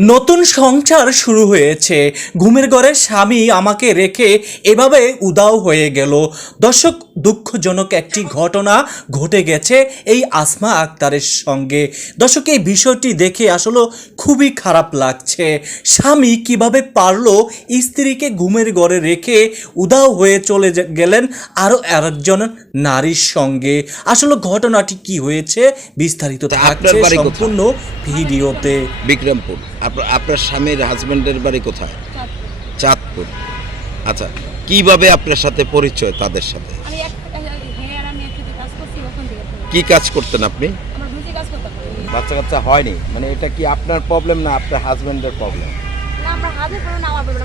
নতুন সংসার শুরু হয়েছে। ঘুমের ঘরে স্বামী আমাকে রেখে এভাবে উদাও হয়ে গেল। দর্শক দুঃখজনক একটি ঘটনা ঘটে গেছে এই আসমা আক্তারের সঙ্গে। দর্শক এই বিষয়টি দেখে আসলে খুবই খারাপ লাগছে। স্বামী কীভাবে পারল স্ত্রীকে ঘুমের ঘরে রেখে উদাও হয়ে চলে গেলেন আরও আরেকজন নারীর সঙ্গে। আসলে ঘটনাটি কি হয়েছে বিস্তারিত থাকছে কোথায়? সম্পূর্ণ ভিডিওতে। বিক্রমপুর। আপনার আপনার স্বামীর হাজবেন্ডের বাড়ি কোথায়? চাঁদপুর। আচ্ছা কীভাবে আপনার সাথে পরিচয় তাদের সাথে? হ্যাঁ। কি কাজ করতেন আপনি? বাচ্চা কাচ্চা হয়নি? মানে এটা কি আপনার প্রবলেম না আপনার হাজবেন্ডের প্রবলেম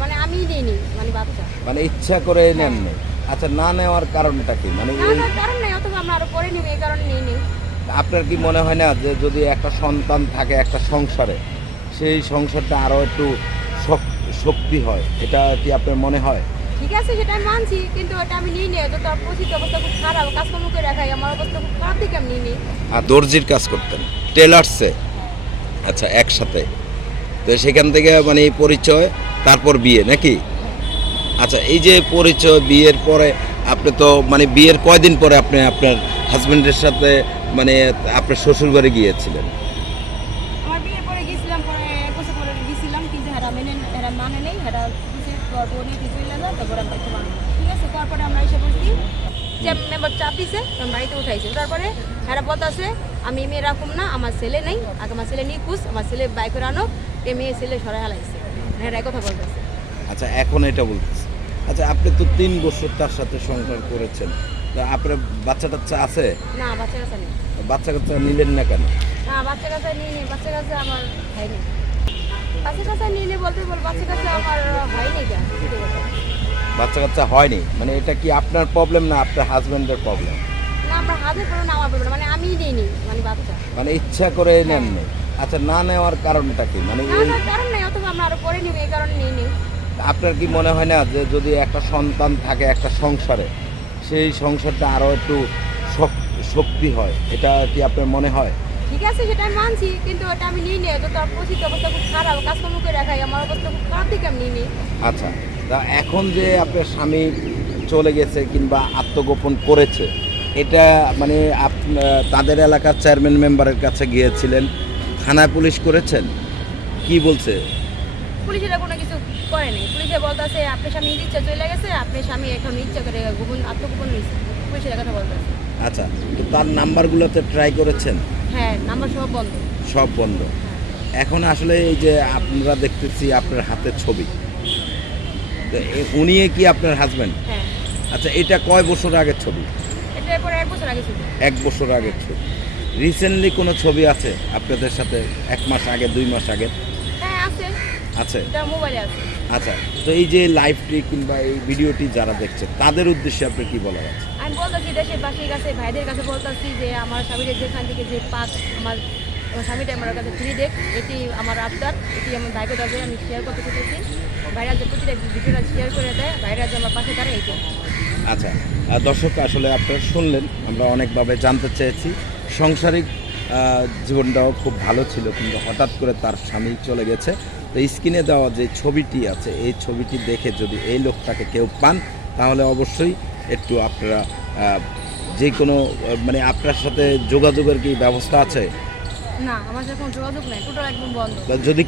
মানে মানে মানে ইচ্ছা করে নেননি? আচ্ছা না নেওয়ার কারণটা কি? মানে আপনার কি মনে হয় না যে যদি একটা সন্তান থাকে একটা সংসারে সেই সংসারটা আরও একটু শক্তি হয়? এটা কি আপনার মনে হয়? ঠিক আছে সেটা আমি মানছি কিন্তু এটা আমি নিই নি তো তার পরিস্থিতি অবস্থা খুব খারাপ। কাজকর্ম করে রাখাই আমার অবস্থা খুব খারাপ দিকে আমি নিই আর দর্জির কাজ করতেন টেলার্সে? আচ্ছা একসাথে। তো সেখান থেকে মানে পরিচয় তারপর বিয়ে নাকি? আচ্ছা এই যে পরিচয় বিয়ের পরে আপনি তো মানে বিয়ের কয়দিন পরে আপনি আপনার হাজবেন্ডের সাথে মানে আপনার শ্বশুর বাড়ি গিয়েছিলেন? আমার বিয়ের পরে গেছিলাম পরে গেছিলাম কিন্তু হেরা মেনে হেরা মানে নেই হেরা তোর বোনে কিছু না তারপরে আমরা একটু ঠিক আছে তারপরে আমরা এসে বলছি যে মেম্বার চাপ দিছে বাড়িতে উঠাইছে। তারপরে বলতেছে আমি মেয়ে রাখুম না আমার ছেলে নেই আগে আমার ছেলে আমার ছেলে বাইক আনো এ মেয়ে ছেলে সরাই হালাইছে। কথা বলতেছে। আচ্ছা এখন এটা বলতেছি। আচ্ছা আপনি তো তিন বছর তার সাথে সংসার করেছেন। আপনার বাচ্চা টাচ্চা আছে? না বাচ্চা কাছে নেই। বাচ্চা কাচ্চা নিলেন না কেন? না বাচ্চা কাছে নিয়ে বাচ্চা কাছে আমার হয়নি বাচ্চা বলতে আমার হয়নি কাচ্চা হয়নি? মানে এটা কি আপনার প্রবলেম না আপনার হাজবেন্ডের প্রবলেম না আমরা হাতে করে না আমার ব্যাপারে মানে আমি নিইনি মানে বাচ্চা। মানে ইচ্ছা করে নেন নি আচ্ছা না নেওয়ার কারণটা কি? মানে এই কারণ নাই অথবা আমরা আরও পরে নিব এই কারণে নিই। আপনার কি মনে হয় না যে যদি একটা সন্তান থাকে একটা সংসারে সেই সংসারটা আরও একটু শক্তি হয়? এটা কি আপনার মনে হয়? ঠিক আছে সেটা আমি মানছি কিন্তু ওটা আমি নিই নি তো তার পরিস্থিতি অবস্থা খুব খারাপ কাজকর্ম করে রাখাই আমার অবস্থা খুব খারাপ দিকে আমি নিই আচ্ছা তা এখন যে আপনার স্বামী চলে গেছে কিংবা আত্মগোপন করেছে এটা মানে আপ- তাদের এলাকার চেয়ারম্যান মেম্বারের কাছে গিয়েছিলেন থানায় পুলিশ করেছেন? কি বলছে? পুলিশেরা কোনো কিছু করে নাই পুলিশে বলতেছে আপনার স্বামী ইচ্ছা চলে গেছে আপনার স্বামী এখন ইচ্ছা করে গোপন আত্মগোপন হয়েছে। পুলিশের কথা বলতেছে। আচ্ছা তো তার নাম্বারগুলোতে ট্রাই করেছেন? হ্যাঁ নাম্বার সব বন্ধ। সব বন্ধ। এখন আসলে এই যে আপনারা দেখতেছি আপনার হাতের ছবি। তো উনি কি আপনার হাজবেন্ড হ্যাঁ। আচ্ছা এটা কয় বছর আগের ছবি? এক বছর আগে এক বছর আগের ছবি। রিসেন্টলি কোনো ছবি আছে আপনাদের সাথে? এক মাস আগে দুই মাস আগে? হ্যাঁ আছে। আচ্ছা তো এই যে লাইভটি কিংবা এই ভিডিওটি যারা দেখছে তাদের উদ্দেশ্যে আপনি কি বলার আছে? আমি বলতেছি, দেশের বাসীর কাছে, ভাইদের কাছে বলতেছি যে, আমার স্বামীর যেখান থেকে যে পাক আমার আমার স্বামীটা আমার কাছে ফ্রি দেখ। এটি আমার আবদার, এটি আমার ভাইকে দাবে আমি শেয়ার করতে চেয়েছি ভাইরা যে প্রতিটা ভিডিওটা শেয়ার করে দেয় ভাইরা যে আমার পাশে দাঁড়ায় এইটা আচ্ছা দর্শক, আসলে আপনারা শুনলেন, আমরা অনেকভাবে জানতে চেয়েছি। সংসারিক জীবনটাও খুব ভালো ছিল, কিন্তু হঠাৎ করে তার স্বামী চলে গেছে। তো স্ক্রিনে দেওয়া যে ছবিটি আছে, এই ছবিটি দেখে যদি এই লোকটাকে কেউ পান, তাহলে অবশ্যই একটু আপনারা আহ, যে কোনো মানে আপনার সাথে যোগাযোগের কি ব্যবস্থা আছে? না আমার সাথে কোনো যোগাযোগ নাই টোটাল একদম বন্ধ। যদি